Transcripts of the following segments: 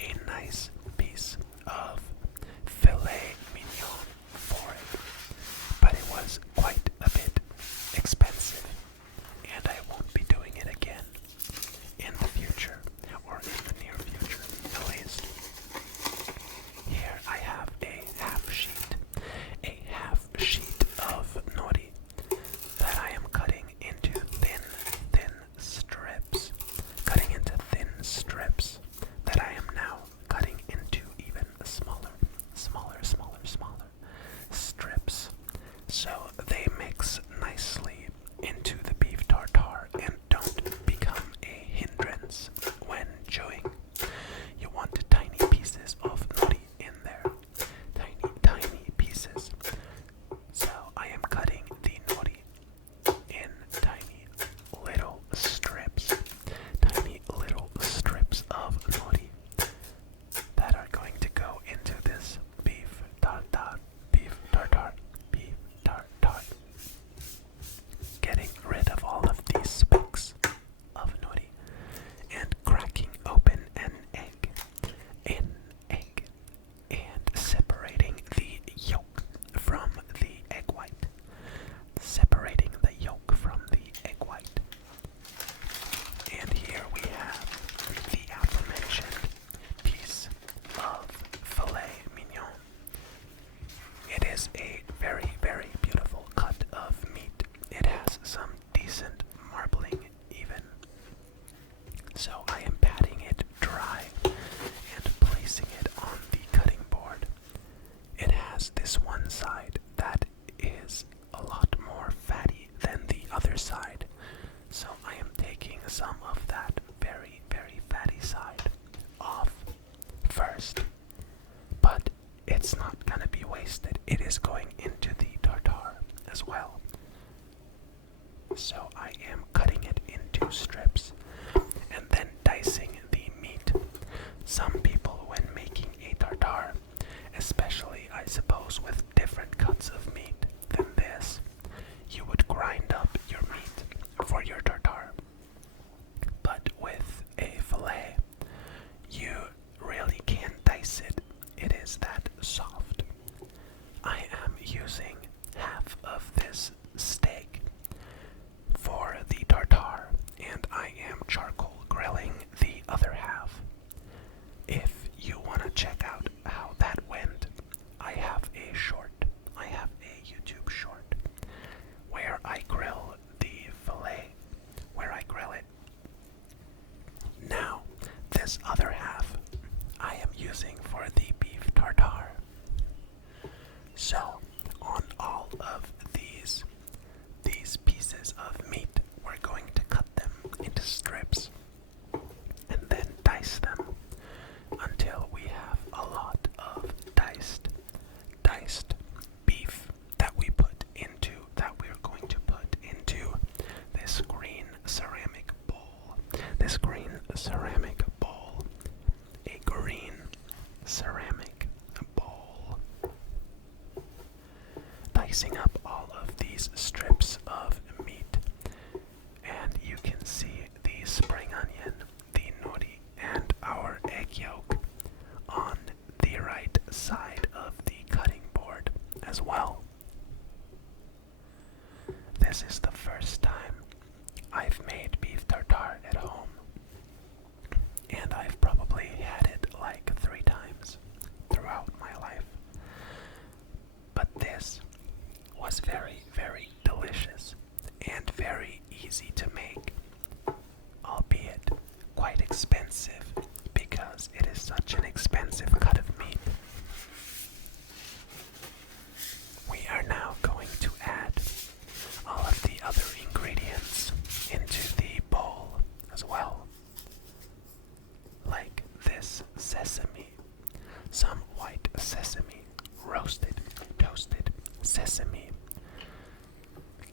a nice piece of filet mignon for it, but it was quite a bit expensive, and I won't be doing it again in the future, or in the near future at least. Here I have a half sheet of nori that I am cutting into thin strips that I am now cutting into even smaller strips, so they mix nicely into the beef tartare and don't become a hindrance when chewing. You want tiny pieces of nori in there, tiny pieces. So I am cutting the nori in tiny little strips of nori that are going to go into this beef tartare. Getting rid of all of these specks of nori and cracking open an egg, and separating the yolk from the egg white. And here we have the aforementioned piece of filet mignon. It is a very, very beautiful cut of meat. It has some decent marbling even. So I am patting it dry and placing it on the cutting board. It has this one side that is a lot more fatty than the other side. So I am taking some of that very, very fatty side off first. But it's not gonna be wasted. It is going into the tartare as well. So I am cutting it into strips and then dicing the meat. Some people, when making a tartare, especially I suppose with different cuts of meat than this, you would grind up your meat for your tartare. But with a fillet, you really can't dice it. It is that soft. I am using half of this steak for the tartare, and I am charcoal grilling the other half. If you want to check out how that went, I have a YouTube short where I grill the fillet, where I grill it. Now, this other half I am using for the beef tartare. So, on all of these pieces of meat, we're going to cut them into strips and then dice them until we have a lot of diced beef that we're going to put into this green ceramic bowl. A green ceramic bowl. Dicing up all of these strips of meat, and you can see the spring onion, the nori, and our egg yolk on the right side of the cutting board as well. This is the first time I've made beef tartare at home, and I've probably had it like 3 times throughout my life. But this was very, very delicious and very easy to make, albeit quite expensive because it is such an expensive cut of meat. We are now going to add all of the other ingredients into the bowl as well, like this sesame, some white sesame, roasted, toasted sesame,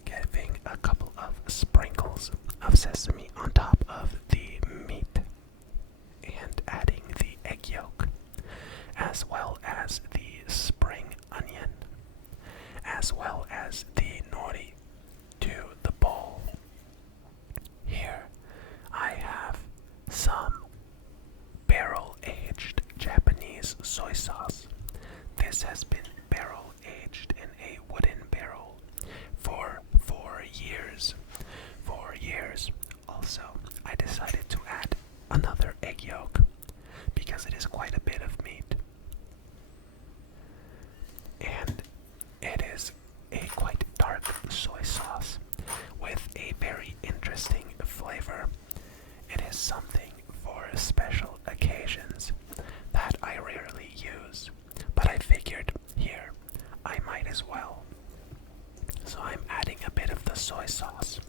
giving a couple of sprinkles of sesame on top of the meat, and adding the egg yolk, as well as the spring onion, as well as the nori to the bowl. Here I have some barrel-aged soy sauce. This has been barrel aged in a wooden barrel for 4 years. 4 years. Also, I decided to add another egg yolk because it is quite a bit of meat. And it is a quite dark soy sauce with a very interesting flavor. It is something for special occasions that I rarely use, but I figured here I might as well. So I'm adding a bit of the soy sauce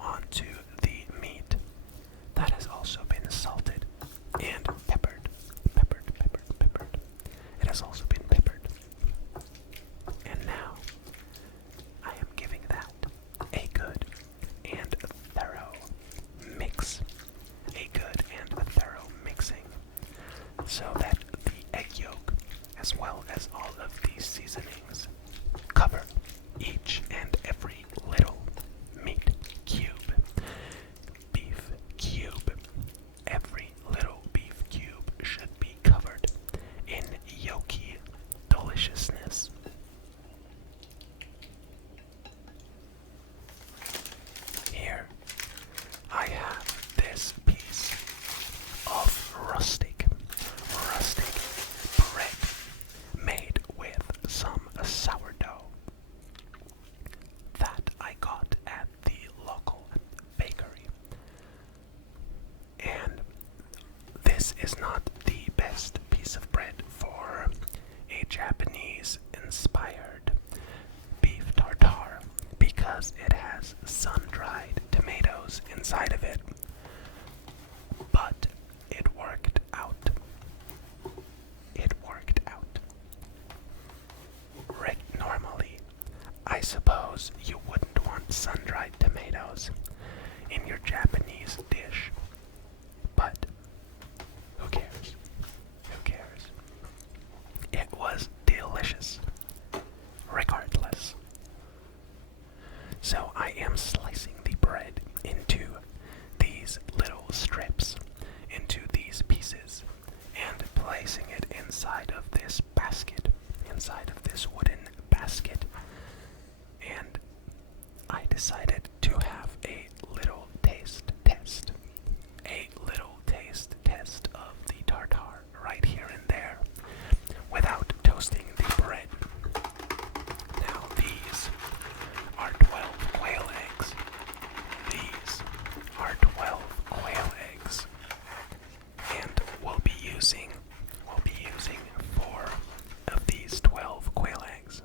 onto the meat that has also been salted and peppered. Peppered. It has also been peppered. And now I am giving that a good and thorough mix. A good and thorough mixing so that the egg yolk, as well as all of these seasonings, cover each and every little meat cube, beef cube. Every little beef cube should be covered in yolky deliciousness. Here I have this piece of rustic bread made with some sourdough that I got at the local bakery. And this is not the best piece of bread for a Japanese inspired beef tartare because it has sun-dried tomatoes inside of it. But it worked out. Normally, I suppose you wouldn't want sun-dried tomatoes in your Japanese dish. But who cares? It was delicious, regardless. So I am slicing the bread into these little strips, into these pieces, and placing it inside of this basket, inside of this wooden basket. And I decided to have a little taste test. A little taste test of the tartare right here and there without toasting the bread. Now these are 12 quail eggs. These are 12 quail eggs. And we'll be using 4 of these 12 quail eggs.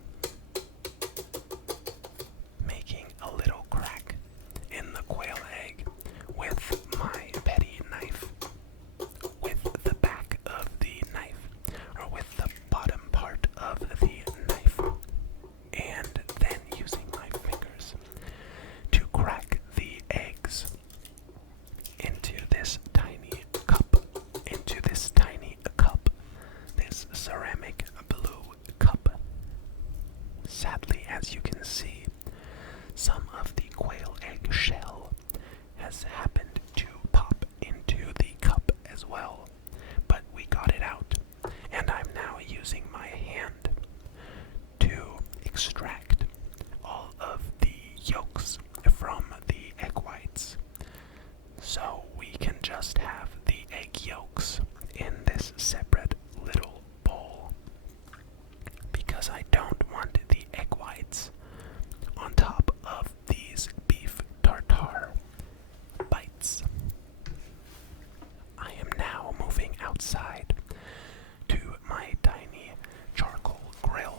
Making a little crack in the quail egg with my petty knife, with the back of the knife, or with the bottom part of the knife, and then using my fingers to crack the eggs into this tiny cup, this ceramic blue cup. Sadly, as you can see, some of the quail egg shell has happened to pop into the cup as well, but we got it out, and I'm now using my hand to extract all of the yolks from the egg whites, so we can just have the egg yolks in this separate little bowl, because I don't want the egg whites on top of these beef tartare bites. I am now moving outside to my tiny charcoal grill,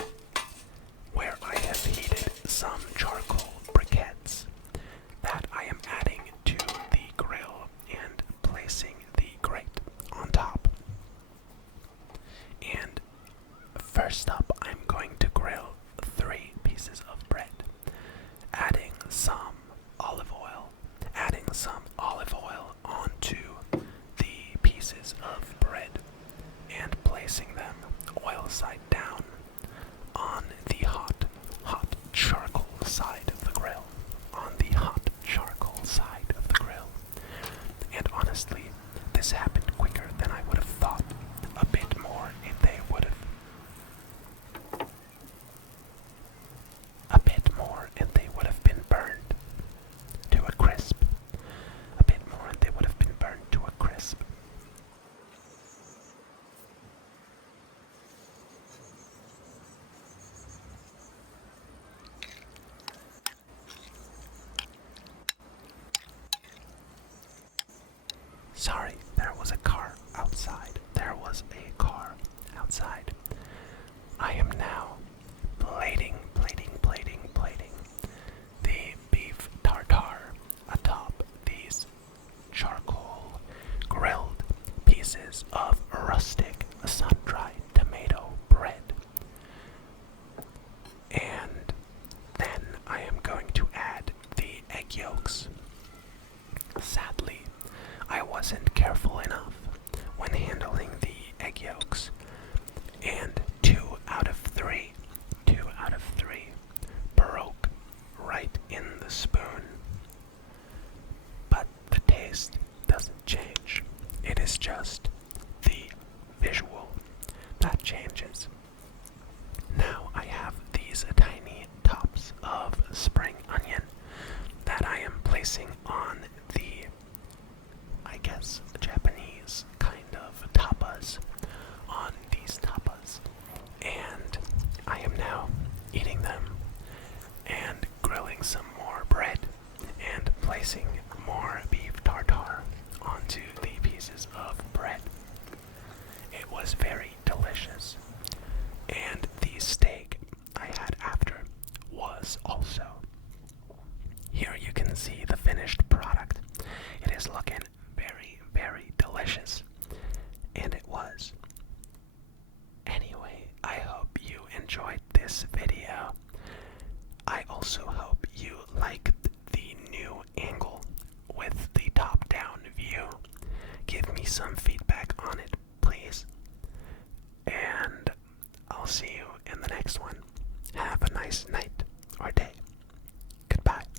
where I have heated some charcoal briquettes that I am adding to the grill and placing the grate on top. And first up, I'm going to grill 3 pieces of bread, adding some olive oil onto the pieces of bread and placing them oil side down on the hot charcoal side of the grill. And honestly, this happened quicker than I would have thought. A bit more if they would was a car outside. There was a car outside. I am now plating the beef tartare atop these charcoal grilled pieces of rustic sun-dried tomato bread. And then I am going to add the egg yolks. Sadly, I wasn't careful enough when handling the egg yolks, and 2 out of 3 broke right in the spoon. But the taste doesn't change. It is just the visual that changes. Now I have these tiny tops of spring onion that I am placing on the, I guess, Japanese kind of tapas, on these tapas. And I am now eating them and grilling some more bread and placing more beef tartare onto the pieces of bread. It was very delicious. And the steak I had after was also. Here you can see the finished product. It is looking very delicious. And it was. Anyway, I hope you enjoyed this video. I also hope you liked the new angle with the top-down view. Give me some feedback